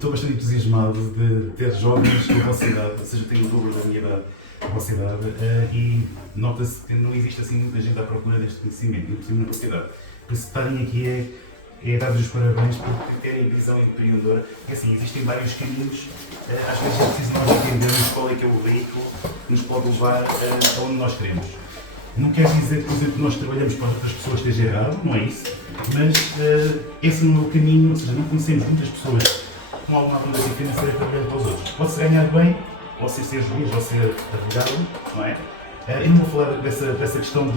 Estou bastante entusiasmado de ter jovens da vossa idade, ou seja, tenho o dobro da minha idade, da vossa idade, e nota-se que não existe assim muita gente à procura deste conhecimento, inclusive na vossa idade. Por isso, estarem aqui é dar-vos os parabéns por terem visão empreendedora. É assim, existem vários caminhos, às vezes é preciso nós entendermos qual é que é o veículo que nos pode levar aonde nós queremos. Não quer dizer, por exemplo, que nós trabalhamos para outras pessoas esteja errado, não é isso, mas esse não é o caminho, ou seja, não conhecemos muitas pessoas com alguma abundância financeira trabalhando para os outros. Pode-se ganhar bem, ou ser juiz, ou ser advogado, não é? Eu não vou falar dessa questão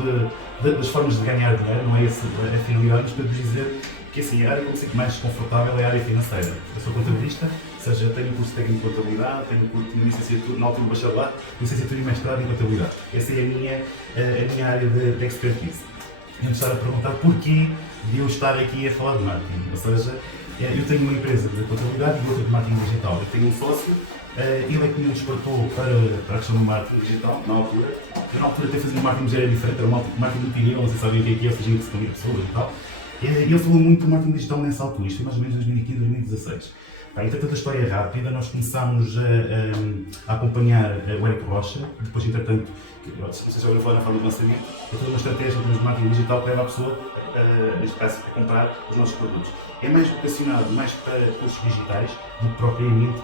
das formas de ganhar dinheiro, não é essa a finalidade, mas para vos dizer que assim, a área que eu me sinto mais confortável é a área financeira. Eu sou contabilista, ou seja, tenho um curso técnico de contabilidade, tenho um curso de licenciatura, na altura do bacharelado, licenciatura e mestrado em contabilidade. Essa é a minha área de expertise. E me a perguntar porquê de eu estar aqui a falar de marketing, ou seja, eu tenho uma empresa de contabilidade e outra de marketing digital. Eu tenho um sócio, ele é que me despertou para a questão do marketing digital, na altura. Eu na altura até fazia marketing já era diferente, era um marketing de opinião, não sei se sabem o que é, ou seja, que se convida pessoas e tal. E ele falou muito do marketing digital nessa altura, isto foi mais ou menos 2015, 2016. Entretanto, a história é rápida, nós começámos a acompanhar o Érico Rocha, depois, entretanto, não sei se já ouviram falar na forma de lançamento, é toda uma estratégia de marketing digital que leva a pessoa, neste caso, a comprar os nossos produtos. É mais vocacionado mais para cursos digitais do que propriamente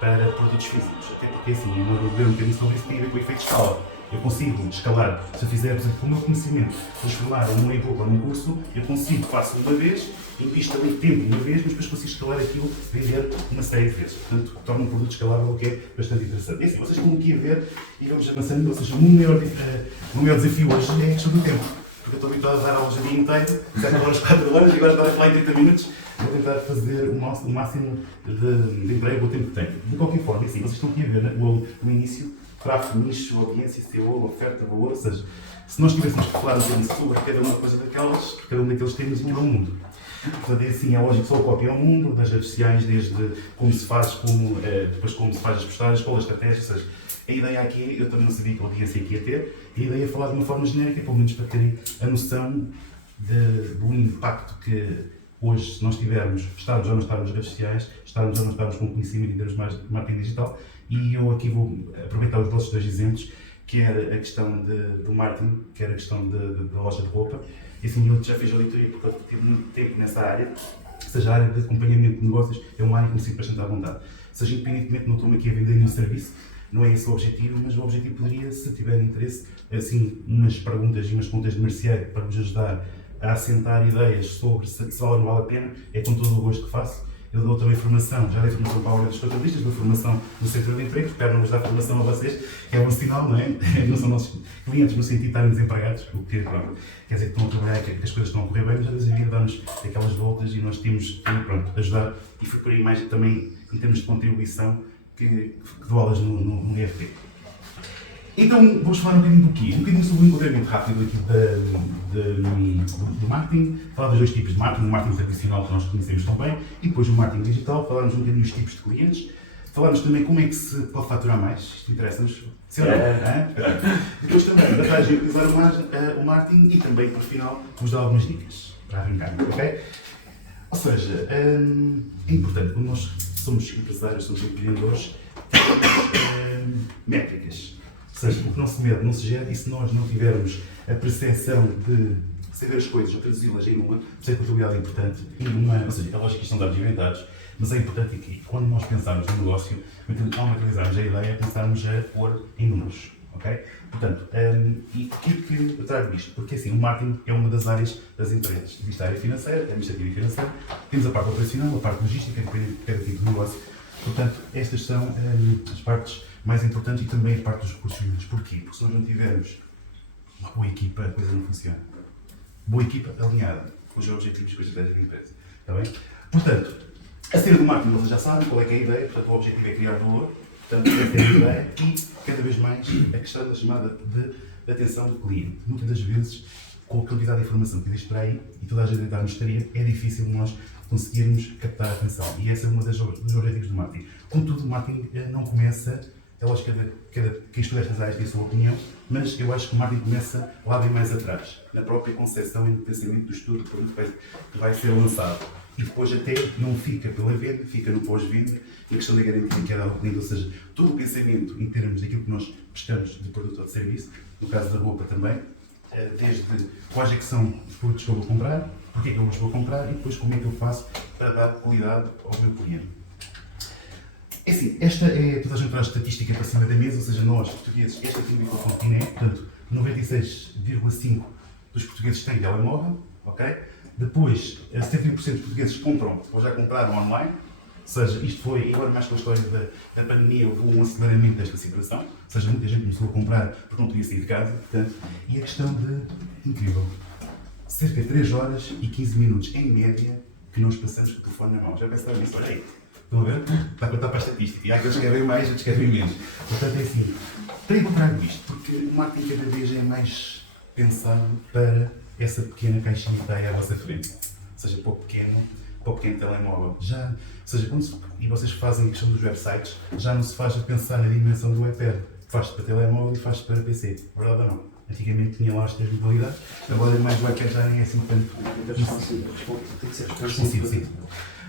para produtos físicos, até porque assim, nós vamos ver um bocadinho sobre isso, tem a ver com o efeito de escala. Eu consigo escalar, se eu fizer, por exemplo, com o meu conhecimento, transformar num e-book ou num curso, eu consigo, faço uma vez, invisto ali tempo uma vez, mas depois consigo escalar aquilo, vender uma série de vezes. Portanto, torna um produto escalável, o que é bastante interessante. E assim, vocês estão aqui a ver e vamos avançando, ou seja, o maior desafio hoje é a questão do tempo. Porque eu estou habituado a dar aulas o dia inteiro, 7 horas, 4 horas, e agora estar a falar em 30 minutos, vou tentar fazer o máximo de emprego o tempo que tenho. De qualquer forma, assim, vocês estão aqui a ver, né, o início, tráfego, nicho, audiência, SEO, oferta, valor, ou seja, se nós tivéssemos que falar um bocadinho sobre cada uma coisa daquelas, cada um daqueles temas muda o mundo. Portanto, é assim, é lógico, só o copy ao mundo, das redes sociais, desde como se faz, depois como se faz as postagens, qual a estratégia, ou seja, a ideia aqui, eu também não sabia que a audiência aqui ia ter, a ideia é falar de uma forma genérica, pelo menos para terem a noção do impacto que hoje, se nós tivermos, estarmos ou não estarmos nas redes sociais, estarmos ou não estarmos com conhecimento em termos mais de marketing digital, e eu aqui vou aproveitar os vossos dois exemplos, que era a questão do marketing, que era a questão da loja de roupa, e assim, eu já fiz a leitura porque eu tive muito tempo nessa área, ou seja, a área de acompanhamento de negócios é uma área que me sinto bastante à vontade. Ou seja, independentemente, não estou aqui a vender nenhum serviço, não é esse o objetivo, mas o objetivo poderia, se tiver interesse, assim, umas perguntas e umas contas de merceeiro para vos ajudar a assentar ideias sobre se vale ou não vale a pena, é com todo o gosto que faço. Eu dou também formação, já dei formação para a ordem dos contabilistas, dou formação no setor de emprego, espero-nos dar formação a vocês, que é um sinal, não é? Não são nossos clientes no sentido de estarem desempregados, o que pronto, quer dizer que estão a trabalhar, que as coisas estão a correr bem, mas às vezes a vida dá-nos aquelas voltas e nós temos que, pronto, ajudar, e foi por aí mais também em termos de contribuição que dou aulas no IFP. Então, vamos falar um bocadinho do quê? Um bocadinho sobre o enquadramento rápido aqui do marketing, falar dos dois tipos de marketing, o marketing tradicional que nós conhecemos tão bem, e depois o marketing digital, falarmos um bocadinho dos tipos de clientes, falarmos também como é que se pode faturar mais, isto interessa-nos, sim ou não? Depois também, a vantagem de utilizar o marketing e também, por final, vos dar algumas dicas para arrancar, ok? Ou seja, é importante, quando nós somos empresários, somos empreendedores, temos métricas. Ou seja, o que não se mede não se gera, e se nós não tivermos a percepção de saber as coisas ou traduzi-las em uma, por isso é que a contabilidade é importante, ou seja, é lógico que isto são dados inventados, mas é importante que quando nós pensarmos no negócio, ao materializarmos a ideia, pensarmos a pôr em números, ok? Portanto, e porquê que eu trago isto? Porque assim, o marketing é uma das áreas das empresas. Existe a área financeira, a administrativa e financeira, temos a parte operacional, a parte logística, depende de cada tipo de negócio. Portanto, estas são as partes mais importantes e também a parte dos recursos humanos. Porquê? Porque se nós não tivermos uma boa equipa, a coisa não funciona. Boa equipa alinhada com os objetivos e com as estratégias da empresa. Está bem? Portanto, a cena do marketing vocês já sabem qual é que é a ideia, portanto o objetivo é criar valor, portanto essa é a ideia e cada vez mais a questão da chamada de atenção do cliente. Muitas das vezes, com a quantidade de informação que existe por aí e toda a gente está nos estaria, é difícil nós conseguirmos captar a atenção e esse é um dos objetivos do marketing. Contudo, o marketing não começa, é lógico que quem estuda estas áreas tem a sua opinião, mas eu acho que o marketing começa lá bem mais atrás, na própria concepção e no pensamento do estudo do produto que vai ser lançado. e depois até não fica pela venda, fica no pós-venda, na questão da garantia que é dada ao cliente, ou seja, todo o pensamento em termos daquilo que nós prestamos de produto ou de serviço, no caso da roupa também, desde quais é que são os produtos que eu vou comprar, porque é que eu os vou comprar e depois como é que eu faço para dar qualidade ao meu cliente. É assim, esta é, toda a gente traz estatística para cima da mesa, ou seja, nós, portugueses, esta tem a fonte INE, portanto, 96,5% dos portugueses têm telemóvel, ok? Depois, 71% dos portugueses compram ou já compraram online, ou seja, isto foi, agora mais com a história da pandemia, houve um aceleramento desta situação, ou seja, muita gente começou a comprar porque não podia sair de casa, portanto, e a questão de, incrível, cerca de 3 horas e 15 minutos em média que nós passamos com o telefone na mão. Já pensaram nisso? Olha aí, estão a ver? Está a contar para a estatística, e há aqueles que querem mais, outros que querem menos. Portanto, é assim, tenho que comprar isto, porque o marketing cada vez é mais pensado para essa pequena caixinha que está aí à vossa frente, ou seja, para o pequeno telemóvel. Já, ou seja, e vocês fazem a questão dos websites, já não se faz a pensar na dimensão do iPad, faz-se para telemóvel e faz-se para PC, verdade ou não? Antigamente tinha lá as 3 modalidades, agora mais o iPad já nem é assim tanto. Tem que ser responsivo, sim.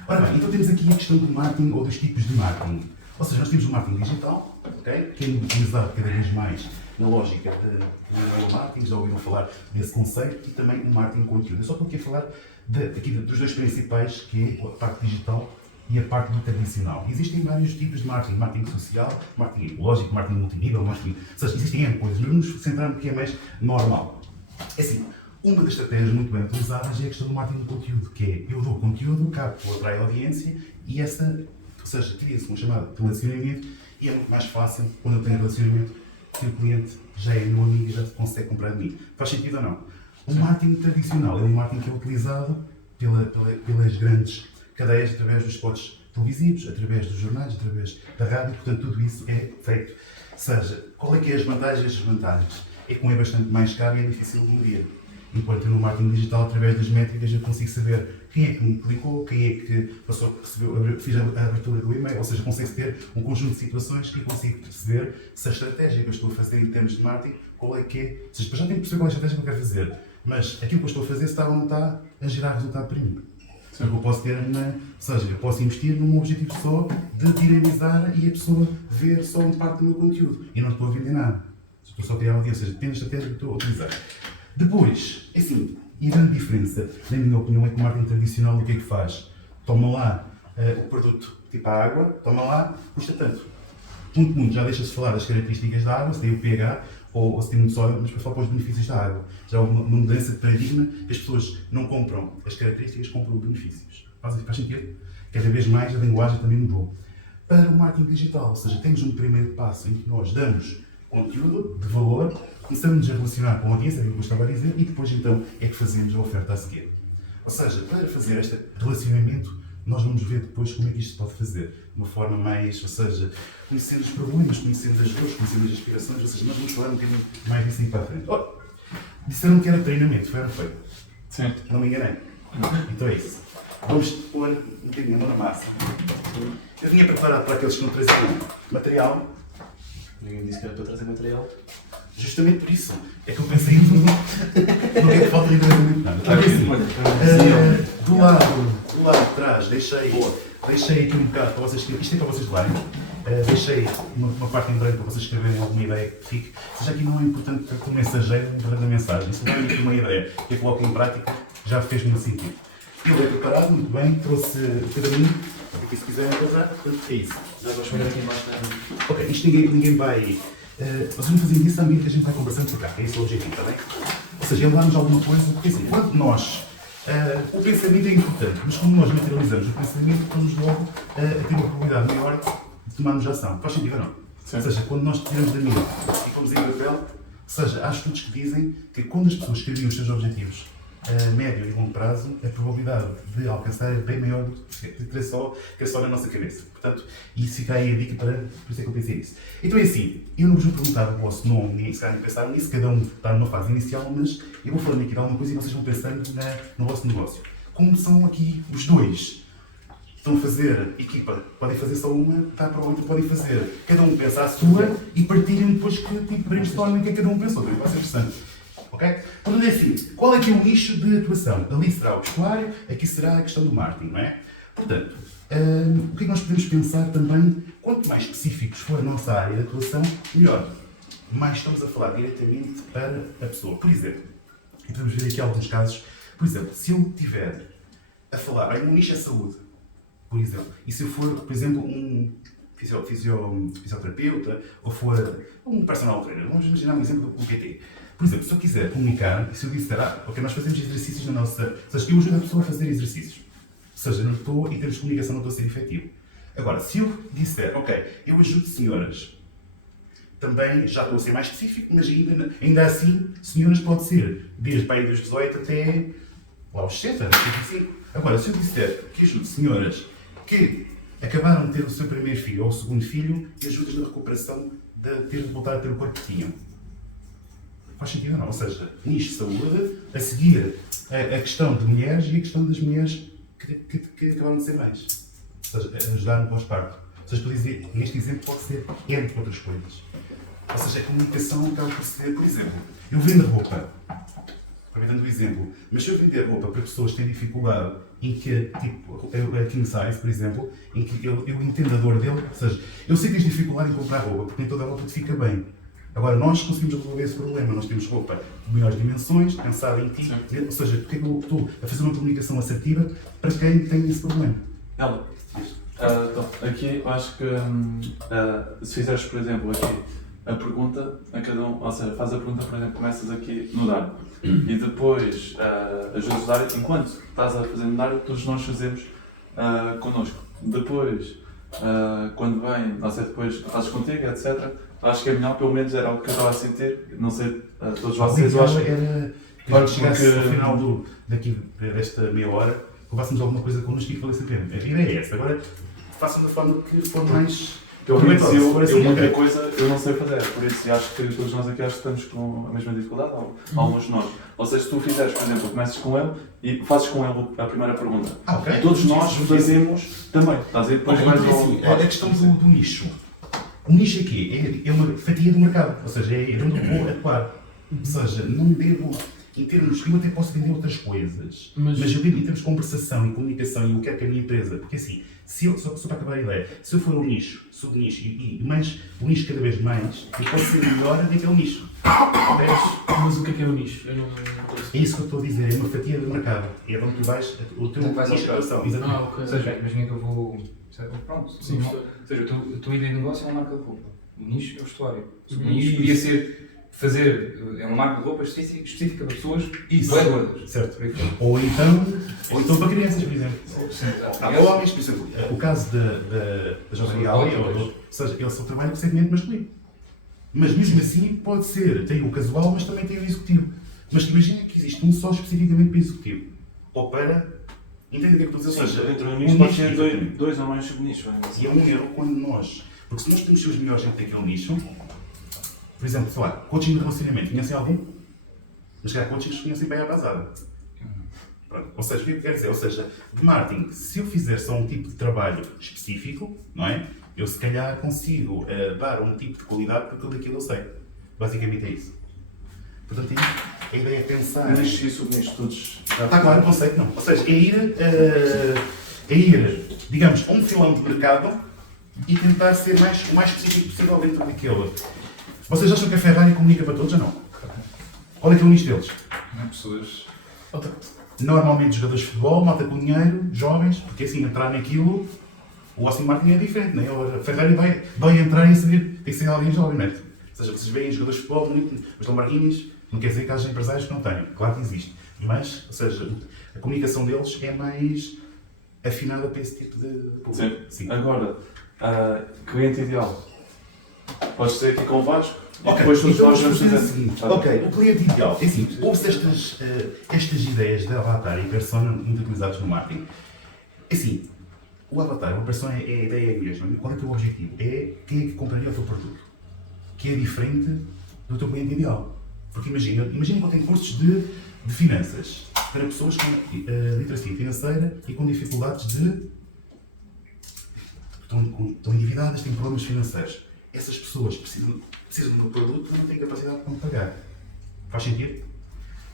Ora bem, então temos aqui a questão do marketing ou dos tipos de marketing. Ou seja, nós temos o marketing digital, okay, que é utilizado cada vez mais na lógica do marketing, já ouviram falar desse conceito, e também o marketing de conteúdo. Eu só estou aqui a falar aqui dos dois principais, que é a parte digital e a parte do tradicional. Existem vários tipos de marketing, marketing social, marketing ecológico, marketing multinível, marketing... Ou seja, existem N coisas, mas vamos centrar no que é mais normal. É assim, uma das estratégias muito bem utilizadas é a questão do marketing de conteúdo, que é, eu dou conteúdo, capto, atrai audiência, e essa, ou seja, cria-se um chamado relacionamento, e é muito mais fácil, quando eu tenho relacionamento, que o cliente já é meu amigo e já consegue comprar de mim. Faz sentido ou não? O marketing tradicional é um marketing que é utilizado pelas grandes cadeias através dos spots televisivos, através dos jornais, através da rádio, portanto tudo isso é feito. Ou seja, qual é que é as vantagens e as desvantagens? É que um é bastante mais caro e é difícil de medir. Enquanto no marketing digital, através das métricas, eu consigo saber quem é que me clicou, quem é que passou, recebeu, fiz a abertura do e-mail, ou seja, consigo ter um conjunto de situações que eu consigo perceber se a estratégia que eu estou a fazer em termos de marketing, qual é que é. Ou seja, já tenho que perceber qual é a estratégia que eu quero fazer, mas aquilo que eu estou a fazer se está ou não está a gerar resultado para mim. Porque eu posso ter ou seja, eu posso investir num objetivo só de dinamizar e a pessoa ver só uma parte do meu conteúdo e não estou a vender nada. Estou só a criar uma audiência, ou seja, depende da estratégia que estou a utilizar. Depois, é assim, e a grande diferença, na minha opinião, é que o marketing tradicional o que é que faz? Toma lá o produto, tipo a água, toma lá, custa tanto. Muito, já deixa-se falar das características da água, se tem o pH ou se tem muito sódio, mas para falar para os benefícios da água. Já há uma mudança de paradigma que as pessoas não compram as características, compram os benefícios. Faz sentido? Cada vez mais a linguagem também mudou. Para o marketing digital, ou seja, temos um primeiro passo em que nós damos conteúdo de valor, começamos a relacionar com a audiência, como eu estava a dizer, e depois então é que fazemos a oferta a seguir. Ou seja, para fazer este relacionamento, nós vamos ver depois como é que isto se pode fazer. De uma forma mais, ou seja, conhecendo os problemas, conhecendo as dores, conhecendo as aspirações, ou seja, nós vamos falar um bocadinho mais disso aí para a frente. Oh, disseram que era treinamento, foi feito. Certo. Não me enganei. Então é isso. Vamos pôr um bocadinho a mão na massa. Eu vinha preparado para aqueles que não traziam material. Ninguém disse que era para trazer material. Justamente por isso. É que eu pensei em tudo. Não quero que falte literalmente nada. Está bem? Do lado de trás, deixei aqui um bocado para vocês escreverem. Isto é para vocês lerem. Deixei uma parte em branco para vocês escreverem alguma ideia que fique. Seja aqui não é importante que o mensageiro entenda a mensagem. Se lerem aqui uma ideia que eu coloco em prática, já fez-me um sentido. Ele é preparado, muito bem, trouxe o caderninho. Aqui se quiserem casar, portanto é isso. Já vou escolher aqui embaixo. Ok, isto ninguém vai. Vocês não fazem isso à medida que a gente vai conversando por cá, é esse o objetivo, está bem? Ou seja, ele dá-nos alguma coisa, porque assim, quando nós. O pensamento é importante, mas como nós materializamos o pensamento, estamos logo a ter uma probabilidade maior de tomarmos ação. Faz sentido ou não? Sim. Ou seja, quando nós tiramos da mira e pomos em papel, ou seja, há estudos que dizem que quando as pessoas escrevem os seus objetivos a médio e longo prazo, a probabilidade de alcançar é bem maior do que ter só na nossa cabeça. Portanto, isso fica aí a dica para... Por isso é que eu pensei nisso. Então é assim, eu não vos vou perguntar o vosso nome, nem se calhar pensaram nisso, cada um está numa fase inicial, mas eu vou falando aqui de alguma coisa e vocês vão pensando no vosso negócio. Como são aqui os dois? Estão a fazer equipa, podem fazer só uma, está para a outra, podem fazer. Cada um pensa a sua e partilham depois que tipo brainstorming o que é que cada um pensou. Vai ser interessante. Ok? Portanto, é assim, qual é que é o nicho de atuação? Ali será o vestuário, aqui será a questão do marketing, não é? Portanto, o que é que nós podemos pensar também? Quanto mais específicos for a nossa área de atuação, melhor. Mais estamos a falar diretamente para a pessoa. Por exemplo, e podemos ver aqui alguns casos. Por exemplo, se eu estiver a falar, bem, no nicho é saúde, por exemplo, e se eu for, por exemplo, um fisioterapeuta ou for um personal trainer, vamos imaginar um exemplo do PT. Por exemplo, se eu quiser comunicar, se eu disser, ok, nós fazemos exercícios na nossa. Ou seja, eu ajudo a pessoa a fazer exercícios. Ou seja, não estou, em termos de comunicação, não estou a ser efetivo. Agora, se eu disser, ok, eu ajudo senhoras, também já estou a ser mais específico, mas ainda assim, senhoras pode ser desde para aí dos 18 até lá aos 60, 65. Agora, se eu disser que ajudo senhoras que acabaram de ter o seu primeiro filho ou o segundo filho e ajudas na recuperação de voltar a ter o corpo que tinham. Faz sentido ou não? Ou seja, nicho de saúde, a seguir a questão de mulheres e a questão das mulheres que acabaram de ser mães. Ou seja, ajudar no pós-parto. Ou seja, dizer, neste exemplo pode ser entre outras coisas. Ou seja, a comunicação acaba por ser, por exemplo, eu vendo roupa, aproveitando o exemplo, mas se eu vender roupa para pessoas que têm dificuldade em que, tipo, a king size, por exemplo, em que eu entendo a dor dele, ou seja, eu sei que tens dificuldade em comprar roupa, porque nem toda a roupa te fica bem. Agora, nós conseguimos resolver esse problema, nós temos roupa de melhores dimensões, pensada em ti, ou seja, porque é que eu estou a fazer uma comunicação assertiva para quem tem esse problema. Ela, então, aqui eu acho que se fizeres, por exemplo, aqui a pergunta a cada um, ou seja, faz a pergunta, por exemplo, começas aqui no Dário e depois ajudas o Dário, enquanto estás a fazer no Dário, todos nós fazemos connosco. Depois, quando vem, ou seja, depois fazes contigo, etc. Acho que é melhor, pelo menos era o que eu estava a sentir, não sei, todos vocês, eu acho que era que chegasse ao final desta meia hora, que levássemos alguma coisa connosco e que valesse a pena. A vida é essa. Agora, façam da forma que for mais. Pelo menos eu assim, muita coisa eu não sei fazer, por isso acho que todos nós aqui estamos com a mesma dificuldade, alguns de nós. Ou seja, se tu fizeres, por exemplo, começas com ele e fazes com ele a primeira pergunta. Okay. E todos nós fazemos também. Estás a ver? Depois Okay, mais então, assim, a questão do nicho. O nicho aqui é uma fatia do mercado, ou seja, é onde eu vou atuar. Ou seja, não devo, em termos, eu até posso vender outras coisas, mas eu digo em termos de conversação e comunicação e eu quero que a minha empresa, porque assim, só para acabar a ideia, se eu for um nicho, subnicho mas o nicho cada vez mais, eu posso ser melhor naquele nicho. Mas o que é o nicho? Eu não É isso que eu estou a dizer, é uma fatia do mercado. É onde tu vais, o teu nicho de atuação. ok. Ou seja, imagina que eu vou. Pronto, Sim, ou seja, a tua ideia de negócio é uma marca de roupa. O nicho é o vestuário. O Uhum. nicho podia ser fazer. É uma marca de roupa específica para pessoas Isso. bem gordas. Certo. Por aí fora. Ou então para crianças, por exemplo. Sim, exato. Há homens, por exemplo, o caso da Jovem Gália, ou seja, ele só trabalha com segmento masculino. Mas mesmo assim pode ser, tem o casual, mas também tem o executivo. Mas imagina que existe um só especificamente para executivo. Ou para. Entendem o que é que eu estou a dizer? Ou seja, Dentro do nicho pode ser dois ou mais subnichos. e é um erro quando nós. Porque se nós temos os melhores dentro daquele nicho, por exemplo, sei lá, coaching de relacionamento, conhecem algum? Mas se calhar coaching conhecem bem a basada. Pronto. Ou seja, o que é que quer dizer? Ou seja, de marketing, se eu fizer só um tipo de trabalho específico, não é? Eu se calhar consigo dar um tipo de qualidade para tudo aquilo eu sei. Basicamente é isso. Portanto, a ideia é pensar. Nicho e subnicho, todos. Está claro o conceito, não. Ou seja, é ir, digamos, a um filão de mercado e tentar ser o mais específico possível dentro daquele. Vocês acham que a Ferrari comunica para todos ou não? Qual é que é o nicho deles? Não é pessoas. Normalmente jogadores de futebol, malta com dinheiro, jovens, porque assim, entrar naquilo, o Aston Martin é diferente, não é? A Ferrari vai entrar e saber, tem que ser alguém jovem, não é? Ou seja, vocês veem jogadores de futebol, os Lamborghinis, não quer dizer que haja empresários que não tenham, claro que existe. Mas, ou seja, a comunicação deles é mais afinada para esse tipo de público. Sim. Agora, cliente ideal. Podes ser aqui com o Vasco e Ok, depois todos então nós vamos vamos fazer fazer. o seguinte. Ok, o cliente ideal. É assim, ouve-se estas ideias de avatar e persona muito utilizadas no marketing. É assim, o avatar, uma persona é a ideia mesmo. Qual é o teu objetivo? É quem é que compraria o teu produto. Que é diferente do teu cliente ideal. Porque imagina que eu tenho cursos de finanças para pessoas com literacia financeira e com dificuldades de... Estão endividadas, têm problemas financeiros. Essas pessoas precisam do meu produto, mas não têm capacidade para me pagar. Faz sentido?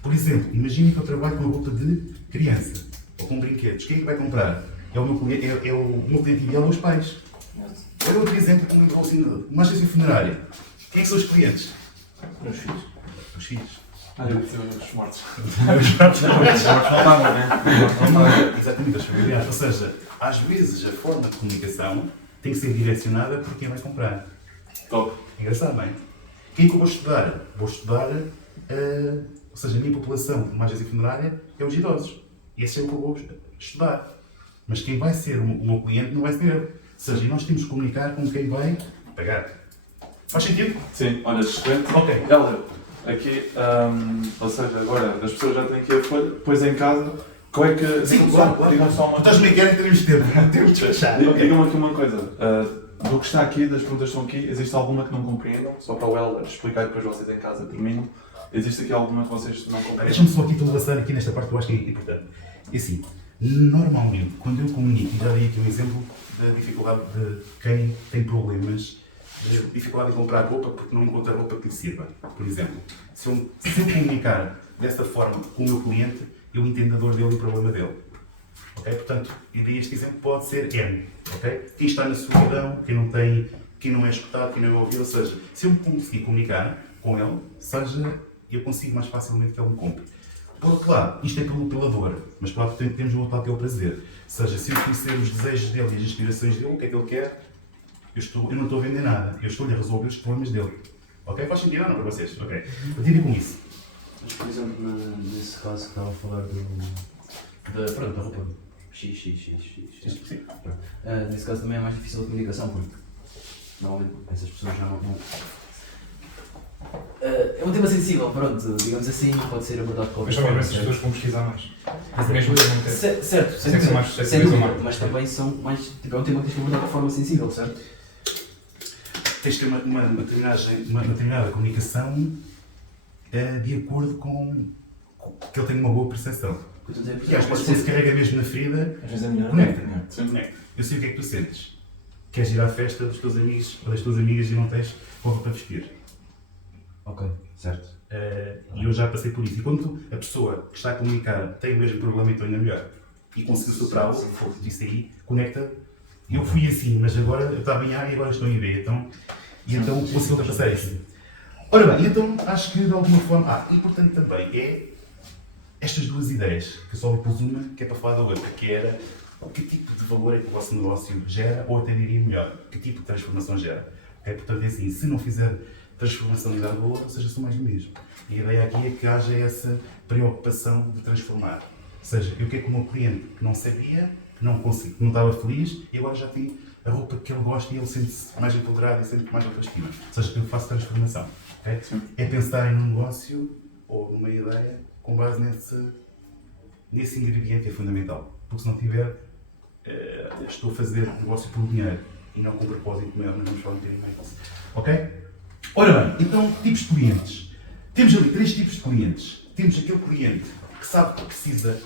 Por exemplo, imagine que eu trabalho com roupa de criança ou com brinquedos. Quem é que vai comprar? É o meu cliente, é o meu cliente ideal, os pais. Olha outro exemplo como um assim, uma agência funerária. Quem é que são os clientes? Meus filhos. Os filhos. Os mortos. Faltava, né? Exatamente, os familiares. Ou seja, às vezes a forma de comunicação tem que ser direcionada por quem vai comprar. Top. Engraçado, bem? Quem é que eu vou estudar? Vou estudar, ou seja, a minha população de uma agência funerária é os idosos. E esse é o que eu vou estudar. Mas quem vai ser o meu cliente não vai ser eu. Ou seja, nós temos que comunicar com quem vai pagar. Faz sentido? Sim, olha, excelente. Ok. Helder, aqui, ou seja, agora as pessoas já têm aqui a folha, depois em casa, qual é que. Sim, claro. Digam só uma Estás-me a querer que temos tempo. Temos de despachar. Digam-me aqui uma coisa. Do que está aqui, das perguntas que estão aqui, existe alguma que não compreendam? Só para o Helder explicar e depois vocês em casa terminam. Existe aqui alguma que vocês não compreendam? Deixa-me só aqui lançar aqui nesta parte que eu acho que é importante. E assim, normalmente, quando eu comunico, e já dei aqui um exemplo da dificuldade de quem tem problemas, de dificuldade em comprar roupa porque não encontra roupa que lhe sirva. Por exemplo, se eu comunicar dessa forma com o meu cliente, eu entendo a dor dele e o problema dele. Ok? Portanto, e daí este exemplo pode ser N. Ok? Quem está na solidão, quem não é escutado, quem não é ouvido, ou seja, se eu conseguir comunicar com ele, eu consigo mais facilmente que ele me compre. Por outro lado, isto é pela dor, mas claro que temos o outro lado que é o prazer. Ou seja, se eu conhecer os desejos dele e as aspirações dele, o que é que ele quer, eu não estou a vender nada, eu estou-lhe a resolver os problemas dele. Ok? Faz sentido ou não para vocês? Ok. Partilhem com isso. Mas, por exemplo, nesse caso que estava a falar da roupa X. Sim. Nesse caso também é mais difícil a comunicação, porque normalmente essas pessoas já não. É um tema sensível, pronto, digamos assim, pode ser abordado de qualquer Mas também forma. essas pessoas vão pesquisar mais. Mas Mesmo que não tenha. Certo, sem Sei que são mais dúvida, suscetíveis sem ao dúvida, marketing. mas também são mais. Tipo, é um tema que tens que abordar de forma sensível, certo? Tens de ter uma determinada comunicação de acordo com que ele tenha uma boa percepção. E às vezes, quando se carrega mesmo na ferida, Às vezes é melhor. conecta. Eu sei o que é que tu sentes. Queres ir à festa dos teus amigos ou das tuas amigas e não tens roupa para vestir. Ok, certo. E eu já passei por isso. E quando a pessoa que está a comunicar tem o mesmo problema, então ainda melhor. E conseguiu superá-lo, isso aí conecta. Eu fui assim, mas agora eu estava em A e agora estou em B. Então consigo ultrapassar isso. Ora bem, então acho que de alguma forma. Importante também é estas duas ideias, que eu só pus uma, que é para falar da outra, que era que tipo de valor é que o vosso negócio gera, ou até diria melhor, que tipo de transformação gera. Okay? Portanto, é assim, se não fizer transformação e dar valor, ou seja, são mais do mesmo. E a ideia aqui é que haja essa preocupação de transformar. Ou seja, eu quero que o meu cliente que não sabia, que não estava feliz, e agora já tem a roupa que ele gosta e ele sente-se mais empoderado e sente mais autoestima. Ou seja, eu faço transformação. Okay? É pensar em um negócio ou numa ideia com base nesse ingrediente que é fundamental. Porque se não tiver, estou a fazer negócio por dinheiro e não com propósito maior, mas vamos falar um bocadinho mais disso. Ok? Ora bem, então, tipos de clientes. Temos ali 3 tipos de clientes. Temos aquele cliente que sabe que precisa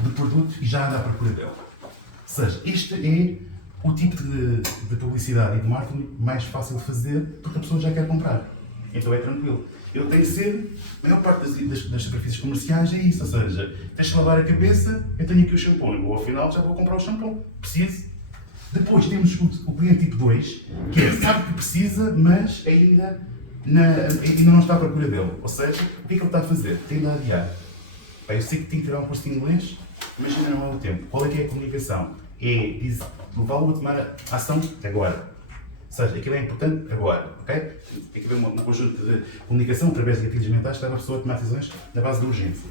de produto e já anda à procura dele. Ou seja, este é o tipo de publicidade e de marketing mais fácil de fazer porque a pessoa já quer comprar. Então é tranquilo. Eu tenho sede, a maior parte das superfícies comerciais é isso, ou seja, tens que lavar a cabeça, eu tenho aqui o shampoo, e ao final já vou comprar o shampoo, preciso. Depois temos o cliente tipo 2, que é, sabe que precisa, mas ainda não está à procura dele. Ou seja, o que é que ele está a fazer? Tende a adiar. Bem, eu sei que tenho que tirar um curso de inglês, mas ainda não é o tempo. Qual é que é a comunicação? É levá-lo a tomar ação agora. Ou seja, aquilo é importante agora, ok? Tem que haver um conjunto de comunicação através de gatilhos mentais que leva a pessoa a tomar decisões na base da urgência.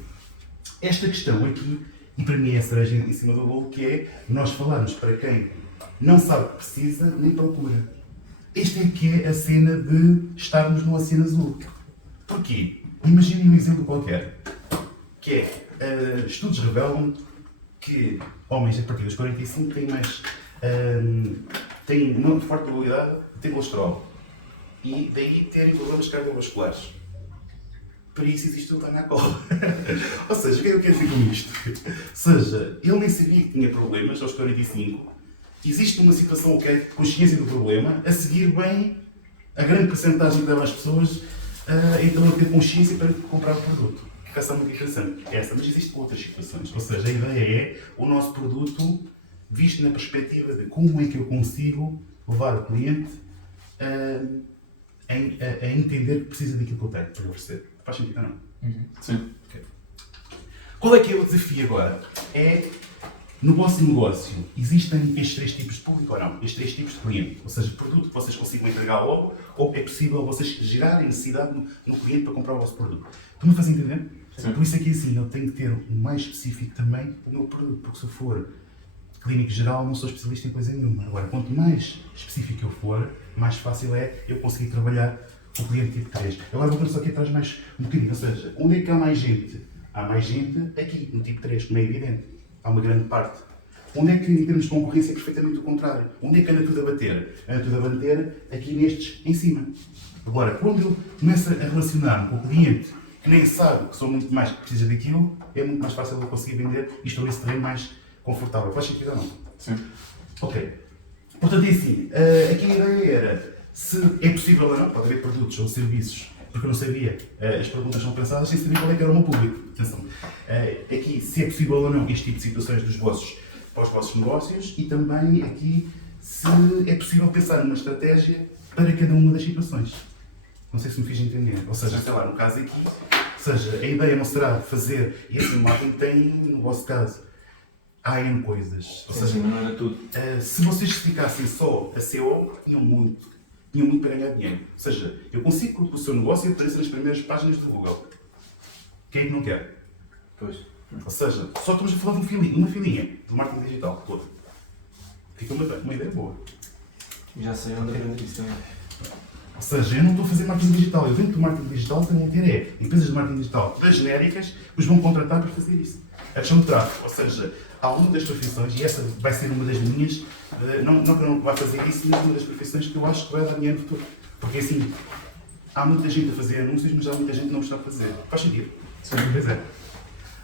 Esta questão aqui, e para mim é a cereja em cima do bolo, que é nós falarmos para quem não sabe o que precisa nem procura. Esta é que é a cena de estarmos no oceano azul. Porquê? Imaginem um exemplo qualquer, que é, estudos revelam que homens a partir dos 45 têm uma forte probabilidade de ter colesterol e daí terem problemas cardiovasculares. Para isso existe o Tanacol. Ou seja, o que é que eu quero dizer com isto? Ou seja, ele nem sabia que tinha problemas aos 45. Existe uma situação que é consciência do problema, a seguir bem a grande percentagem que leva as pessoas então a ter consciência para comprar o produto. explicação muito interessante. Essa, mas existem outras situações. Ou seja, a ideia é o nosso produto visto na perspectiva de como é que eu consigo levar o cliente a entender que precisa daquilo que eu tenho para oferecer. Faz sentido ou não? Sim. Okay. Qual é que é o desafio agora? É, no vosso negócio, existem estes 3 tipos de público ou não? Estes 3 tipos de cliente. Ou seja, produto que vocês consigam entregar logo, ou é possível vocês gerarem necessidade no cliente para comprar o vosso produto. Estão-me a fazer entender? Sim. Por isso é que assim, eu tenho que ter um mais específico também o meu produto, porque se eu for clínico geral, não sou especialista em coisa nenhuma. Agora, quanto mais específico eu for, mais fácil é eu conseguir trabalhar o cliente tipo 3. Agora vou só aqui atrás mais um bocadinho, ou seja, onde é que há mais gente? Há mais gente aqui, no tipo 3, como é evidente. Há uma grande parte. Onde é que, em termos de concorrência, é perfeitamente o contrário? Onde é que anda tudo a bater? Anda tudo a bater aqui nestes, em cima. Agora, quando eu começo a relacionar-me com o cliente que nem sabe que sou muito mais que precisa daquilo, é muito mais fácil eu conseguir vender e estou nesse terreno mais confortável. Faz sentido ou não? Sim. Ok. Portanto, é assim, aqui a ideia era se é possível ou não, pode haver produtos ou serviços, porque eu não sabia, as perguntas são pensadas sem saber qual é que era o meu público. Atenção. Aqui, se é possível ou não este tipo de situações para os vossos negócios e também aqui se é possível pensar numa estratégia para cada uma das situações. Não sei se me fiz entender. Ou seja, sei lá, no caso aqui, ou seja, a ideia não será fazer, e assim o marketing tem, no vosso caso, há N coisas. Ou seja, não era tudo. se vocês se ficassem só a SEO, tinham muito para ganhar dinheiro. Ou seja, eu consigo que o seu negócio apareça nas primeiras páginas do Google. Quem é que não quer? Pois. Ou seja, só estamos a falar de uma filinha do marketing digital todo. Fica uma ideia boa. Já sei onde aprender isso também. Ou seja, eu não estou a fazer marketing digital. Eu dentro do marketing digital tenho que ter empresas de marketing digital das genéricas que os vão contratar para fazer isso. A questão do tráfego. Ou seja, há uma das profissões, e essa vai ser uma das minhas, não que eu não vá fazer isso, mas uma das profissões que eu acho que vai dar dinheiro no futuro. Porque assim, há muita gente a fazer anúncios, mas há muita gente que não está a fazer. Faz sentido? Sim. Pois é.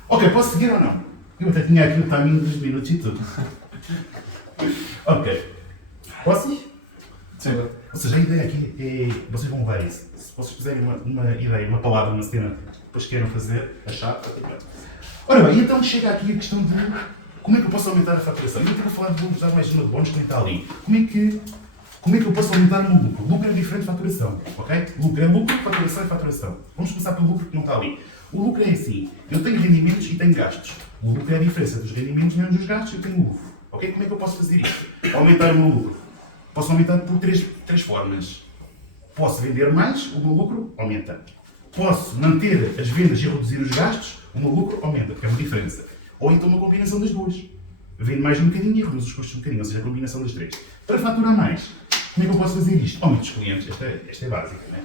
Ok, posso seguir ou não? Eu até tinha aqui o timing dos minutos e tudo. Ok. Posso? Sim. Ou seja, a ideia aqui é, vocês vão ver isso. Se vocês fizerem uma ideia, uma palavra, uma cena, depois queiram fazer, achar, ora bem, então chega aqui a questão de como é que eu posso aumentar a faturação. Eu não estou a falar de vou usar mais uma de bónus que nem está ali. Como é que eu posso aumentar o meu lucro? Lucro é diferente de faturação, ok? Lucro é lucro, faturação é faturação. Vamos começar pelo lucro que não está ali. O lucro é assim, eu tenho rendimentos e tenho gastos. O lucro é a diferença dos rendimentos menos dos gastos, eu tenho lucro. Ok? Como é que eu posso fazer isto? Aumentar o meu lucro. Posso aumentar por três formas. Posso vender mais, o meu lucro aumenta. Posso manter as vendas e reduzir os gastos, o meu lucro aumenta, porque é uma diferença. Ou então uma combinação das duas. Vendo mais um bocadinho e reduzo os custos um bocadinho, ou seja, a combinação das três. Para faturar mais, como é que eu posso fazer isto? Aumento os clientes, esta é básica, não é?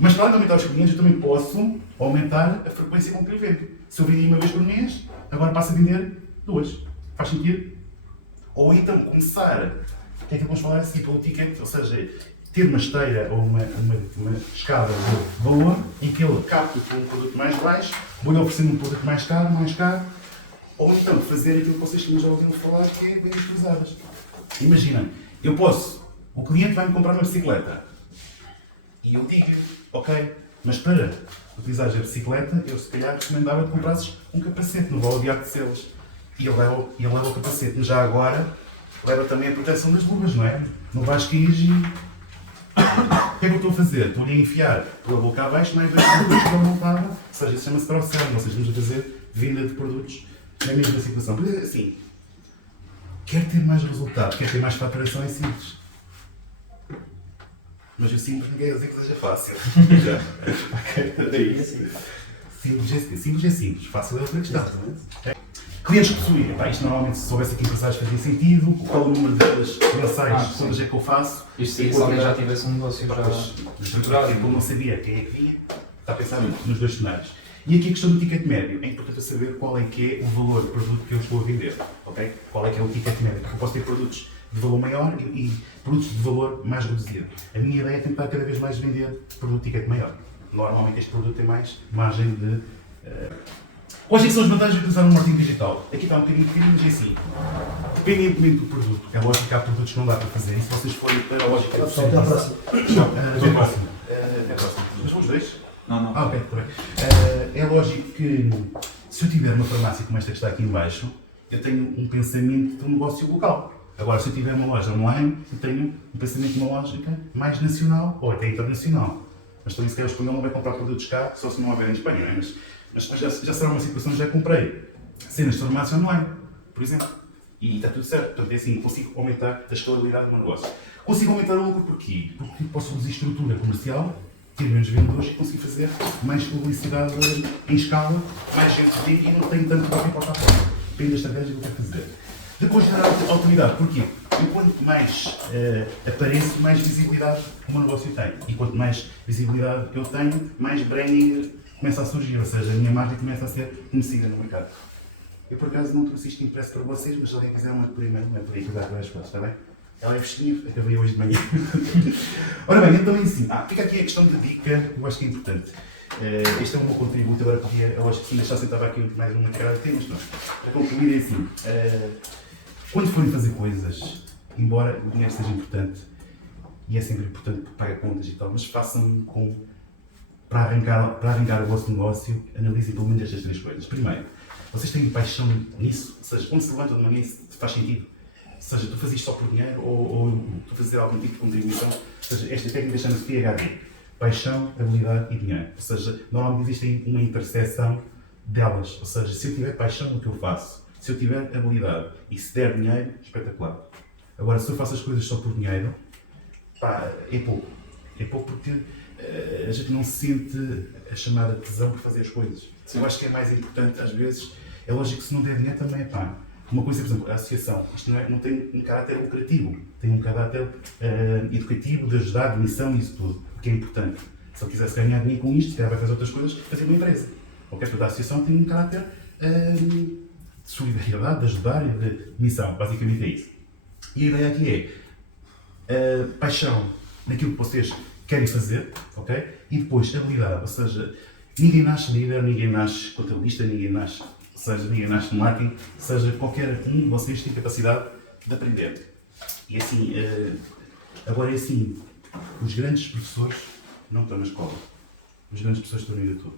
Mas para além de aumentar os clientes, eu também posso aumentar a frequência com que eu vendo. Se eu vendi uma vez por mês, agora passo a vender 2. Faz sentido? Ou então começar, o que é que vamos falar assim, pelo ticket, ou seja, ter uma esteira ou uma escada de valor em que ele capta por um produto mais baixo, vou-lhe oferecendo um produto mais caro, ou então fazer aquilo que vocês já ouviram falar, que é vendas cruzadas. Imaginem, o cliente vai-me comprar uma bicicleta e eu digo-lhe, ok, mas para utilizares a bicicleta, eu se calhar recomendava que comprasses um capacete, não vou odiar de selos. E ele leva o capacete, mas já agora leva também a proteção das luvas, não é? Não vais cair e... O que é que eu estou a fazer? Estou-lhe a enfiar pela boca abaixo mais 2 produtos pela voltada, ou seja, isso chama-se cross-selling, ou seja, estamos a fazer venda de produtos na mesma situação. Por exemplo, assim, quer ter mais resultado, quer ter mais faturação, é simples. Mas o simples ninguém dizer que seja fácil. É isso. Simples é simples, fácil é outra questão. Clientes que possuem, isto normalmente se soubesse aqui empresários fazia sentido, qual é o número de vendas mensais, quantas é que eu faço. Isto se alguém já tivesse um negócio já estruturado. Como não sabia quem é que vinha, está a pensar nos 2 cenários. E aqui a questão do ticket médio, é importante saber qual é que é o valor do produto que eu estou a vender, ok? Qual é que é o ticket médio, porque eu posso ter produtos de valor maior e produtos de valor mais reduzido. A minha ideia é tentar cada vez mais vender produto de ticket maior. Normalmente este produto tem mais margem de... Quais é que são as vantagens de utilizar um marketing digital? Aqui está um bocadinho, mas é assim, dependentemente do produto, porque é lógico que há produtos que não dá para fazer, e se vocês forem para a lógica... Até à próxima. Até à próxima. Mas vamos 2. Não. Ok, está bem. É lógico que se eu tiver uma farmácia como esta que está aqui em baixo, eu tenho um pensamento de um negócio local. Agora, se eu tiver uma loja online, eu tenho um pensamento de uma lógica mais nacional ou até internacional. Mas também se calhar o espanhol não vai comprar produtos cá, só se não houver em Espanha, não é? Mas já será uma situação que já comprei. Cenas de farmácia online, por exemplo. E está tudo certo. Portanto, é assim, consigo aumentar a escalabilidade do meu negócio. Consigo aumentar o lucro porquê? Porque posso reduzir estrutura comercial, ter menos vendedores e consigo fazer mais publicidade em escala, mais gente vê e não tenho tanto para porta a porta. Depende da estratégia que eu quero fazer. Depois gerar autoridade. Porquê? Eu quanto mais apareço, mais visibilidade o meu negócio tem. E quanto mais visibilidade eu tenho, mais branding começa a surgir. Ou seja, a minha marca começa a ser conhecida no mercado. Eu por acaso não trouxe isto impresso para vocês, mas se alguém quiser uma por e-mail, não é por aí que eu dá para as coisas, está bem? Ela é fresquinha, acabei hoje de manhã. Ora bem, então é assim. Fica aqui a questão de dica, eu acho que é importante. Este é o meu contributo, agora podia, eu acho que se me deixassem estava aqui mais uma carada de temas, mas para concluir é assim. Quando forem fazer coisas, embora o dinheiro seja importante, e é sempre importante porque paga contas e tal, mas façam para arrancar o vosso negócio, analisem pelo menos estas 3 coisas. Primeiro, vocês têm paixão nisso? Ou seja, quando se levantam de manhã isso faz sentido? Ou seja, tu fazes isto só por dinheiro ou tu fazes algum tipo de contribuição? Ou seja, esta técnica chama-se PHD. Paixão, habilidade e dinheiro. Ou seja, normalmente existe uma interseção delas. Ou seja, se eu tiver paixão no que eu faço, se eu tiver habilidade e se der dinheiro, espetacular. Agora, se eu faço as coisas só por dinheiro, pá, é pouco. É pouco porque a gente não sente a chamada tesão por fazer as coisas. Sim. Eu acho que é mais importante, às vezes, é lógico que se não der dinheiro também é pá. Uma coisa, por exemplo, a associação, isto não tem um caráter lucrativo, tem um caráter educativo, de ajudar, de missão e isso tudo, o que é importante. Se eu quisesse ganhar dinheiro com isto, se calhar vai fazer outras coisas, fazer uma empresa. Ok? Portanto, a associação tem um caráter de solidariedade, de ajudar e de missão, basicamente é isso. E a ideia aqui é paixão naquilo que vocês querem fazer, ok? E depois habilidade, ou seja, ninguém nasce líder, ninguém nasce contabilista, ninguém nasce no marketing, seja qualquer um de vocês tem capacidade de aprender. E assim, agora é assim, os grandes professores não estão na escola, os grandes professores estão no YouTube.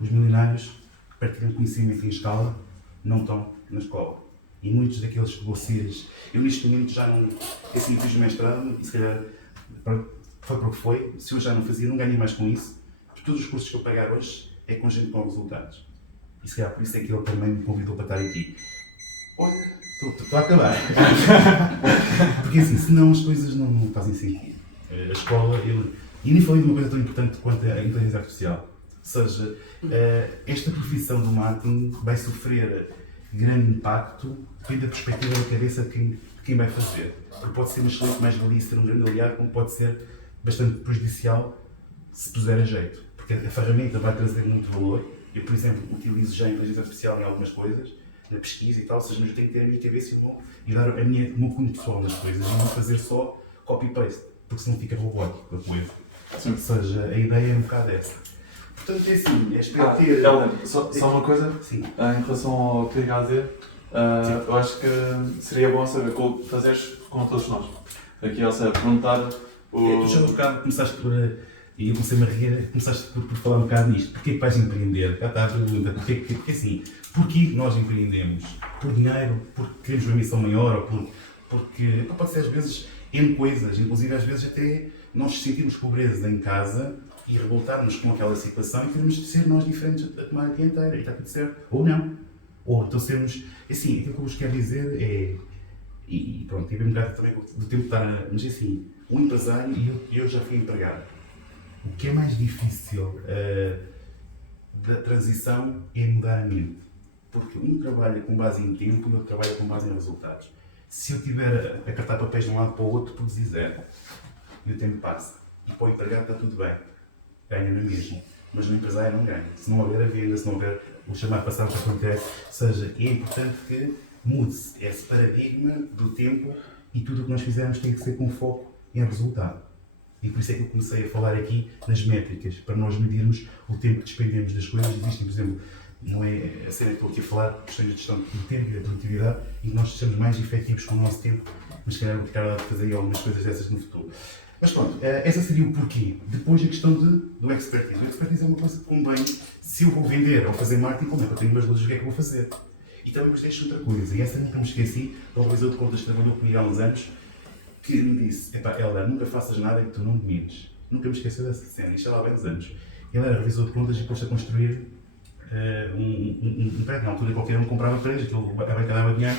Os milionários que partilham conhecimento em escala não estão na escola. E muitos daqueles que vocês, eu neste momento já não, assim, fiz o mestrado e se calhar foi porque foi, se eu já não fazia, não ganhei mais com isso, porque todos os cursos que eu pagar hoje é com gente com resultados. E se calhar por isso é que ele também me convidou para estar aqui. Olha, estou a acabar. Porque assim, senão as coisas não fazem sentido. A escola, e nem falei de uma coisa tão importante quanto a inteligência artificial. Ou seja, esta profissão do marketing vai sofrer grande impacto, depende da perspectiva da cabeça de quem vai fazer. Porque pode ser uma excelente mais-valia ser um grande aliado, como pode ser bastante prejudicial se puser a jeito. Porque a ferramenta vai trazer muito valor. Eu, por exemplo, utilizo já a inteligência artificial em algumas coisas, na pesquisa e tal, ou seja, mas eu tenho que ter a minha cabeça e dar o meu cunho pessoal nas coisas e não fazer só copy-paste, porque senão fica robótico a coisa. Ou seja, a ideia é um bocado essa. Portanto, é assim, é esperar ter... Só uma coisa, sim. Em relação ao PHD, eu acho que seria bom saber como fazeres com todos nós. Aqui, ou seja, perguntar Tu já um bocado começaste por... E eu comecei-me a rir, começaste por falar um bocado nisto. Porquê que vais empreender? Cá está a pergunta. Porque assim, porquê nós empreendemos? Por dinheiro? Porque queremos uma missão maior? Ou porque pode ser às vezes N coisas, inclusive às vezes até nós sentimos pobreza em casa e revoltarmos com aquela situação e queremos ser nós diferentes a tomar a dianteira e está tudo certo. Ou não. Ou então sermos... Assim, aquilo que eu vos quero dizer é... E pronto, tive um bocado também do tempo de estar... Mas assim, um empresário e eu já fui empregado. O que é mais difícil da transição é mudar a mente. Porque um trabalha com base em tempo e o outro trabalha com base em resultados. Se eu tiver a cartar papéis de um lado para o outro, produzir zero. E o tempo passa. E para o empregado está tudo bem. Ganha no mesmo. Mas no empresário não ganha. Se não houver a venda, se não houver o chamado passar para concreto, ou seja, é importante que mude-se esse paradigma do tempo e tudo o que nós fizermos tem que ser com foco em resultado. E por isso é que eu comecei a falar aqui nas métricas, para nós medirmos o tempo que despendemos das coisas. Existem, por exemplo, não é a cena que estou aqui a falar, questões de gestão do tempo e da produtividade, e que nós sejamos mais efetivos com o nosso tempo, mas se calhar vou ficar lá de fazer algumas coisas dessas no futuro. Mas pronto, essa seria o porquê. Depois a questão do expertise. O expertise é uma coisa que convém, se eu vou vender ou fazer marketing, como é que eu tenho umas luzes, o que é que eu vou fazer? E também vos deixo outra coisa, e essa nunca me esqueci, o revisor de contas que trabalhou comigo há uns anos, que me disse, epá, Helder, nunca faças nada que tu não domines. Nunca me esqueci dessa cena, isto já lá há uns anos. Ele era revisor de contas e pôs-se a construir um prédio. Na altura qualquer um comprava prédios, aquilo a banca dava dinheiro,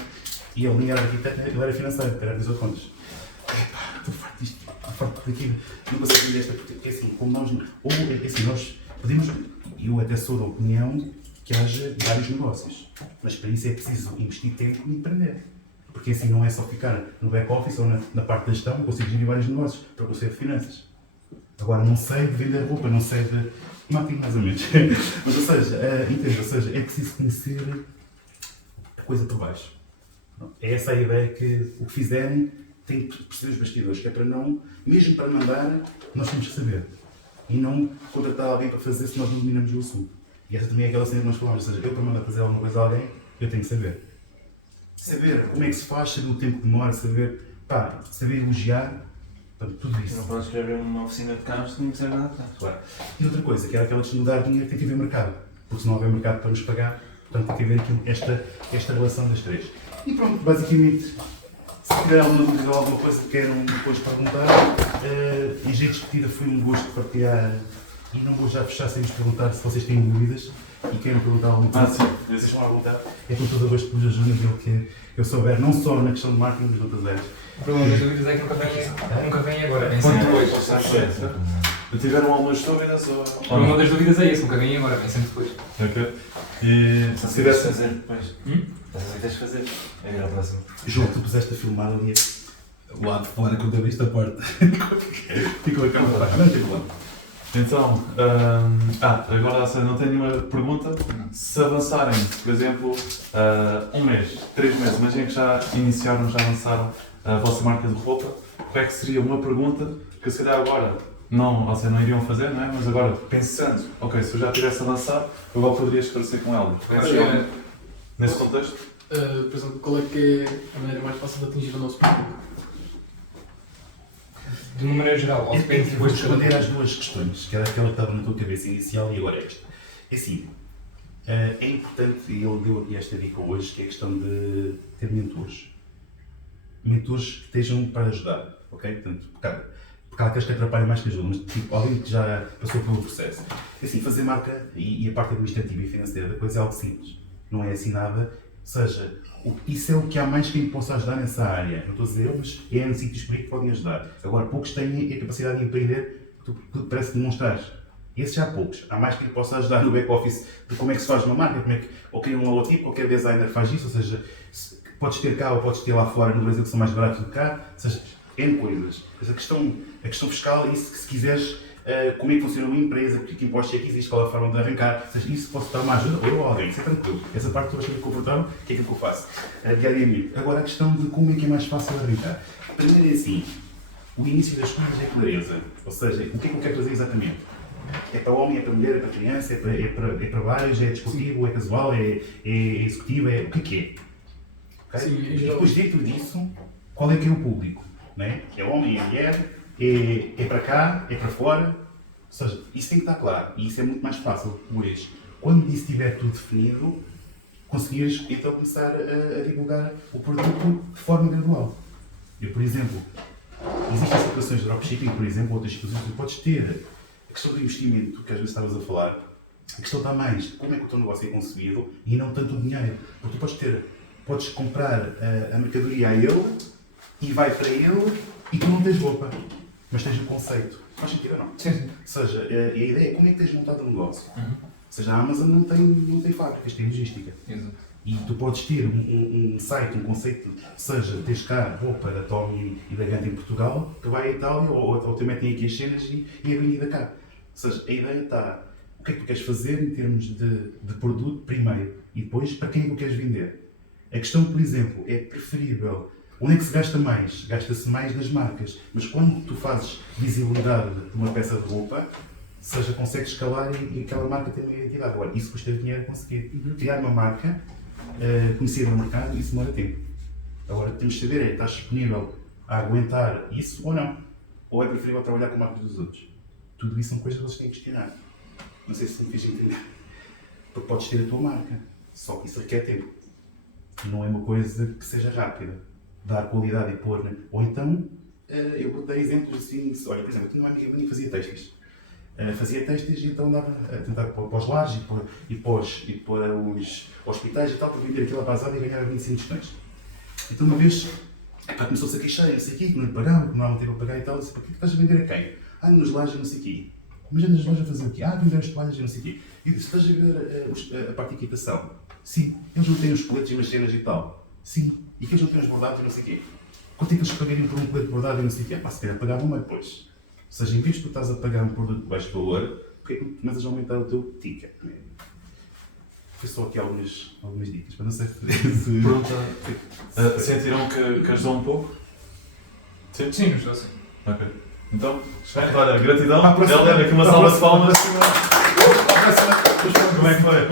e ele nem era arquiteto, ele era financeiro, era revisor de contas. Epá, estou farto disto, estou farto daquilo, não consigo entender esta, porque assim, como nós, ou assim, nós podemos, eu até sou da opinião que haja vários negócios, mas para isso é preciso investir tempo e empreender. Porque assim não é só ficar no back-office ou na parte da gestão, eu consigo gerir vários negócios para conhecer de finanças. Agora, não sei de vender roupa, não sei de marketing mais ou menos. Mas, ou seja, entende? Ou seja, é preciso conhecer a coisa por baixo. É essa a ideia que o que fizerem tem que perceber os bastidores, que é para não, mesmo para mandar, nós temos que saber. E não contratar alguém para fazer se nós não dominamos o assunto. E essa também é aquela cena que nós falamos, ou seja, eu para mandar fazer alguma coisa a alguém, eu tenho que saber. Saber como é que se faz, saber o tempo que demora, saber elogiar, portanto, tudo isso. Não podes escrever uma oficina de carros se não percebes nada de carros. Claro. E outra coisa, que era aquela questão de dar dinheiro, tem que haver mercado. Porque se não houver mercado para nos pagar, portanto tem que haver aqui esta relação das três. E pronto, basicamente, se tiver alguma dúvida ou alguma coisa que queiram depois perguntar, em jeito de despedida foi um gosto partilhar e não vou já fechar sem vos perguntar se vocês têm dúvidas e queiram perguntar alguma coisa. sim. Vocês estão à vontade. É com todo o gosto que vos ajudo naquilo que eu souber, não só na questão de marketing, mas noutras áreas. O problema das dúvidas é que nunca vem agora, vem sempre depois. Tiveram algumas dúvidas ou O problema das dúvidas é esse, nunca vem agora, vem sempre depois. Ok. E Só se se tivesse tivesse... fazer depois. Estás a ver, tens de fazer. É vir ao próximo. João, tu puseste a filmar ali o lado de fora quando abriste a porta. Ficou a câmera para não tem problema. Então, agora não tenho nenhuma pergunta. Se avançarem, por exemplo, um mês, 3 meses, imaginem que já iniciaram, já lançaram a vossa marca de roupa, qual é que seria uma pergunta que se calhar agora não iriam fazer, não é? Mas agora, pensando, ok, se eu já estivesse a lançar, eu agora poderia esclarecer com ela. Nesse contexto? Por exemplo, qual é que é a maneira mais fácil de atingir o nosso público? De uma maneira geral, ou depende Eu vou depois de cada responder às duas questões, que era aquela que estava na tua cabeça inicial e agora esta. É assim, é importante, e ele deu aqui esta dica hoje, que é a questão de ter mentores. Mentores que estejam para ajudar, ok? Portanto, porque há aqueles que atrapalham mais que ajudam, mas tipo, alguém que já passou pelo processo. É assim, fazer marca e a parte administrativa e financeira da coisa é algo simples. Não é assim nada, ou seja, isso é o que há mais quem possa ajudar nessa área. Não estou a dizer, mas é em sítios por aí que podem ajudar. Agora, poucos têm a capacidade de empreender que tu parece demonstrar. Esses já há poucos. Há mais quem possa ajudar no back-office de como é que se faz uma marca, como é que, ou cria um logotipo, qualquer designer faz isso, ou seja, podes ter cá ou podes ter lá fora no Brasil que são mais baratos do que cá, ou seja, N coisas. Mas a questão fiscal, isso que se quiseres, como é que funciona uma empresa, que impostos é que existe, qual é a forma de arrancar, ou seja, isso posso dar uma ajuda, ou eu ou alguém, isso é tranquilo. Essa parte estou bastante confortável, que é aquilo que eu faço diariamente. Agora a questão de como é que é mais fácil arrancar. Primeiro é assim, o início das coisas é clareza, ou seja, o que é que eu quero fazer exatamente? É para homem, é para mulher, é para criança, é para vários, é desportivo, é casual, é executivo, é o que é? Okay? Sim, E depois dentro disso, qual é que é o público? Né? É homem, é mulher, é para cá, é para fora, ou seja, isso tem que estar claro e isso é muito mais fácil hoje. Quando isso estiver tudo definido, conseguires então começar a divulgar o produto de forma gradual. Eu, por exemplo, existem situações de dropshipping, por exemplo, outras situações que tu podes ter. A questão do investimento, que às vezes estavas a falar, a questão está mais como é que o teu negócio é concebido e não tanto o dinheiro. Porque tu podes comprar a mercadoria a ele e vai para ele e tu não tens roupa, mas tens o conceito. Faz sentido ou não? Sim, sim. Ou seja, a ideia é como é que tens montado o negócio. Ou seja, a Amazon não tem fábricas, tem logística. Exato. E tu podes ter um site, um conceito, seja, tens cá roupa da Tommy e da Gant em Portugal, que vai à Itália, ou te metem aqui as cenas e é vendida cá. Ou seja, a ideia está, o que é que tu queres fazer em termos de produto primeiro, e depois para quem é que o queres vender. A questão, por exemplo, é preferível, onde é que se gasta mais? Gasta-se mais nas marcas, mas quando tu fazes visibilidade de uma peça de roupa, seja, consegues escalar e aquela marca tem uma identidade. Agora, isso custa dinheiro a conseguir. Criar uma marca, conhecer o mercado, isso demora tempo. Agora, temos de saber, estás disponível a aguentar isso ou não? ou é preferível trabalhar com marcas dos outros? Tudo isso são coisas que vocês têm que questionar. Não sei se me fiz entender. Porque podes ter a tua marca, só que isso requer tempo. Não é uma coisa que seja rápida. Dar qualidade e pôr, né? Ou então, eu vou dar exemplos assim, olha, por exemplo, eu tinha uma amiga minha que fazia têxteis. Fazia têxteis e então andava a tentar para os lares e para os hospitais e tal, para vender aquilo à basada e ganhava 25 tostões. Então uma vez, começou-se a queixar, não sei o quê, que não lhe pagavam, que não há tempo a pagar e tal, eu disse, para que estás a vender a quem? Nos lares e não sei o quê. Mas andas nas lojas a fazer o quê? Vender as toalhas e não sei o quê. E disse, estás a ver a parte de equitação? Sim. Eles não têm os coletes e umas cenas e tal? Sim. E que eles não têm os bordados e não sei o quê? Quanto é que eles pagariam por um colete bordado e não sei o quê? Se calhar pagavam mais depois. Ou seja, em vez de tu estás a pagar um produto de baixo valor, porque é que não começas a aumentar o teu ticket? Foi só aqui algumas dicas, para não ser... Pergunta. Sentiram que ajudou um pouco? Sim? Sim, ajudou sim. Ok. Então, olha, gratidão. Para a próxima- Ela aqui uma salva de palmas. Para a próxima- Como é que foi?